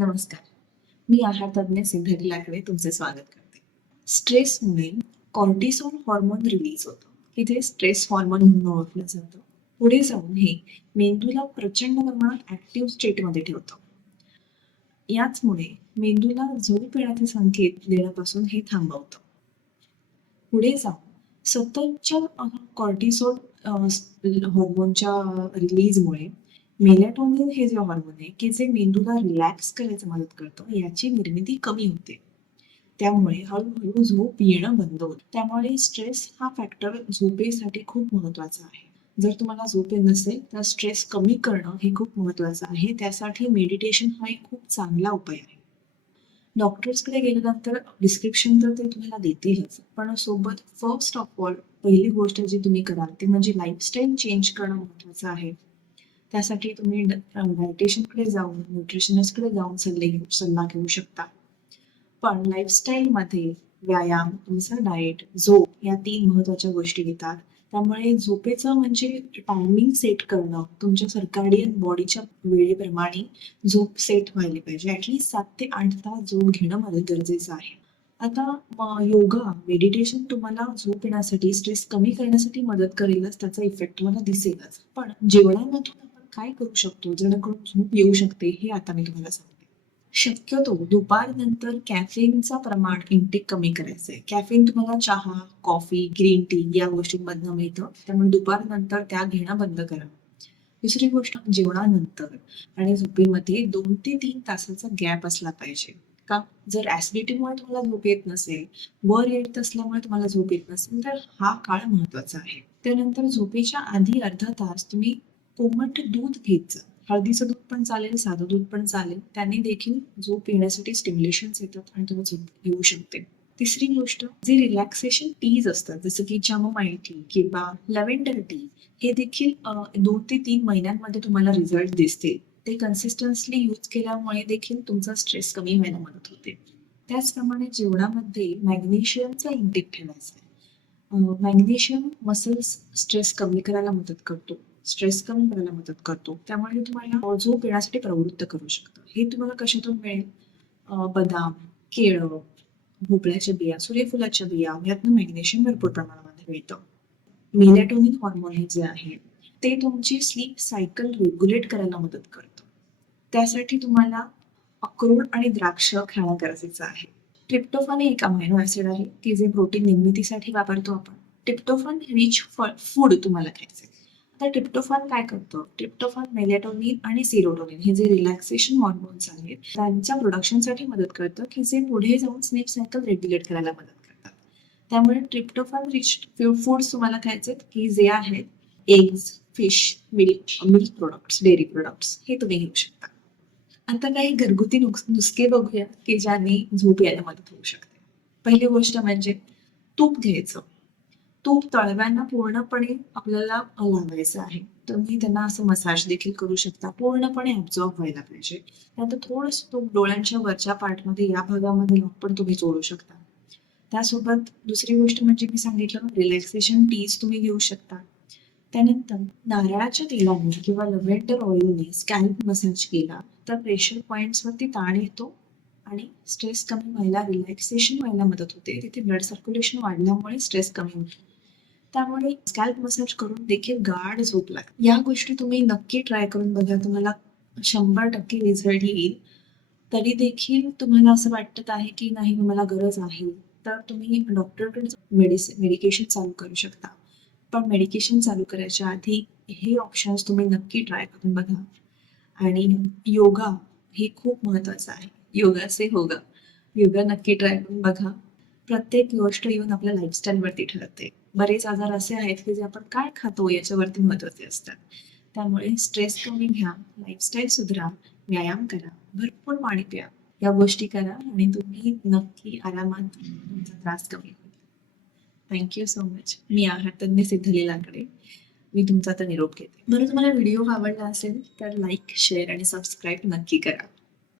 नमस्कार. मी आहार तज्ज्ञ सिंधरी लाकडे तुमचे स्वागत करते. स्ट्रेसमुळे कॉर्टिसोल हॉर्मोन रिलीज होतं. की जे स्ट्रेस हॉर्मोन म्हणून ओळखलं जातं. पुढे जाऊन हे मेंदूला प्रचंड प्रमाणात ऍक्टिव्ह स्टेटमध्ये ठेवतो. याचमुळे मेंदूला झोप येण्याचे संकेत देण्यापासून हे थांबवतं. पुढे जाऊन सततच्या कॉर्टिसोल हॉर्मोनच्या रिलीजमुळे मेलॅटोनिन हे जे हॉर्मोन आहे की जे मेंदूला रिलॅक्स करायचं मदत करतं याची निर्मिती कमी होते. त्यामुळे हळूहळू झोप येणं बंद होतं. त्यामुळे स्ट्रेस हा फॅक्टर झोपेसाठी खूप महत्त्वाचा आहे. जर तुम्हाला झोप येत नसेल तर स्ट्रेस कमी करणं हे खूप महत्वाचं आहे. त्यासाठी मेडिटेशन हा एक खूप चांगला उपाय आहे. डॉक्टर्सकडे गेल्यानंतर डिस्क्रिप्शन तर ते तुम्हाला देतीलच. पण सोबत फर्स्ट ऑफ ऑल पहिली गोष्ट जी तुम्ही कराल ते म्हणजे लाईफस्टाईल चेंज करणं महत्वाचं आहे. त्यासाठी तुम्ही डायटिशियनकडे जाऊन न्यूट्रिशनिस्टकडे जाऊन सल्ले घेऊ सल्ला घेऊ शकता. पण लाईफस्टाईलमध्ये व्यायाम तुमचा डाएट झोप या तीन महत्त्वाच्या गोष्टी येतात. त्यामुळे झोपेचं म्हणजे टायमिंग सेट करणं तुमच्या सर्काडियन बॉडीच्या वेळेप्रमाणे झोप सेट व्हायला पाहिजे. ॲटलीस्ट सात ते आठ तास झोप घेणं मला गरजेचं आहे. आता योगा मेडिटेशन तुम्हाला झोप येण्यासाठी स्ट्रेस कमी करण्यासाठी मदत करेलच त्याचा इफेक्ट तुम्हाला दिसेलच. पण जेवणामधून काय करू शकतो? जेणेकरून झोप येऊ शकते हे आता मी तुम्हाला सांगते. शक्यतो दुपारनंतर कॅफेनचा प्रमाण इंटेक कमी करायचं आहे कॅफेन तुम्हाला चहा कॉफी ग्रीन टी या गोष्टींमधनं मिळतं. त्यामुळे दुपारनंतर त्या घेणं बंद करा. दुसरी गोष्ट म्हणजे जेवणानंतर आणि झोपेमध्ये दोन ते तीन तासाचा गॅप असला पाहिजे. का? जर ऍसिडिटीमुळे तुम्हाला झोप येत नसेल वर येत असल्यामुळे तुम्हाला झोप येत नसेल तर हा काळ महत्त्वाचा आहे. त्यानंतर झोपेच्या आधी अर्धा तास तुम्ही कोमट दूध घेत जा हळदीचं दूध पण चालेल साधं दूध पण चालेल. त्याने देखील झोप येण्यासाठी स्टिम्युलेशन येतात आणि तुम्ही झोप येऊ शकते. तिसरी गोष्ट जे रिलॅक्सेशन टीज असतात जसं की चामोमाईल टी किंवा लव्हेंडर टी हे देखील दोन ते तीन महिन्यांमध्ये तुम्हाला रिझल्ट दिसते ते कन्सिस्टन्सली यूज केल्यामुळे देखील तुमचा स्ट्रेस कमी व्हायला मदत होते. त्याचप्रमाणे जेवणामध्ये मॅग्नेशियमचा इंटेक ठेवायचा आहे. मॅग्नेशियम मसल्स स्ट्रेस कमी करायला मदत करतो. स्ट्रेस कमी करायला मदत करतो. त्यामुळे तुम्हाला झोप येण्यासाठी प्रवृत्त करू शकतं. हे तुम्हाला कशातून मिळेल? बदाम केळं भोपळ्याच्या बिया सूर्यफुलाच्या बिया यातनं मॅग्नेशियम भरपूर प्रमाणामध्ये मिळतं. मेलॅटोनिन हॉर्मोन हे जे आहे ते तुमची स्लीप सायकल रेग्युलेट करायला मदत करतं. त्यासाठी तुम्हाला अक्रोड आणि द्राक्ष खाणं गरजेचं आहे. ट्रिप्टोफान हे एक अमायनो ऍसिड आहे की जे प्रोटीन निर्मितीसाठी वापरतो आपण. ट्रिप्टोफान रिच फूड तुम्हाला खायचं तर ट्रिप्टोफान काय करतं? ट्रिप्टोफान मेलेटोनिन आणि सिरोटोनिन हे जे रिलॅक्सेशन हॉर्मोन्स आहेत त्यांच्या प्रोडक्शनसाठी मदत करतं की जे पुढे जाऊन स्लीप सायकल रेग्युलेट करायला मदत करतात. त्यामुळे ट्रिप्टोफान रिच फूड्स तुम्हाला खायचे की जे आहेत eggs fish milk milk products dairy products हे तुम्ही घेऊ शकता. आता काही घरगुती नुक नुसके बघूया की ज्याने झोप यायला मदत होऊ शकते. पहिली गोष्ट म्हणजे तूप घ्यायचं. तूप तळव्यांना पूर्णपणे आपल्याला लावायचं आहे. तुम्ही त्यांना असं मसाज देखील करू शकता. पूर्णपणे ऍब्झॉर्ब व्हायला पाहिजे. त्यानंतर थोडंसं तूप डोळ्यांच्या वरच्या पार्टमध्ये या भागामध्ये पण तुम्ही जोडू शकता. त्यासोबत दुसरी गोष्ट म्हणजे मी सांगितलं रिलॅक्सेशन टीज तुम्ही घेऊ शकता. त्यानंतर नारळाच्या तेलाने किंवा लव्हेंडर ऑइलने स्कॅल्प मसाज केला तर प्रेशर पॉइंट्सवरती ताण येतो आणि स्ट्रेस कमी व्हायला रिलॅक्सेशन व्हायला मदत होते. तिथे ब्लड सर्क्युलेशन वाढल्यामुळे स्ट्रेस कमी होतो. त्यामुळे स्कॅल्प मसाज करून देखील गाढ झोप लागते. या गोष्टी तुम्ही नक्की ट्राय करून बघा. तुम्हाला शंभर टक्के रिझल्ट येईल. तरी देखील तुम्हाला असं वाटत आहे की नाही मला गरज आहे. तर तुम्ही डॉक्टरकडे मेडिसिन मेडिकेशन चालू करू शकता. पण मेडिकेशन चालू करायच्या आधी हे ऑप्शन्स तुम्ही नक्की ट्राय करून बघा. आणि योगा हे खूप महत्वाचं आहे. योगाचे होगा. योगा नक्की ट्राय करून बघा. प्रत्येक गोष्ट येऊन आपल्या लाईफस्टाईलवरती ठरते. बरेच आजार असे आहेत की जे आपण काय खातो याच्यावरती महत्त्वाचे असतात. त्यामुळे स्ट्रेस कमी घ्या लाईफस्टाईल सुधरा व्यायाम करा भरपूर पाणी प्या. या गोष्टी करा आणि तुम्ही नक्की आरामात तुमचा त्रास कमी होईल. थँक्यू सो मच मी आहार तज्ञ सिद्धलीलाकडे मी तुमचा आता निरोप घेते. बरं तुम्हाला व्हिडिओ आवडला असेल तर लाईक शेअर आणि सबस्क्राईब नक्की करा.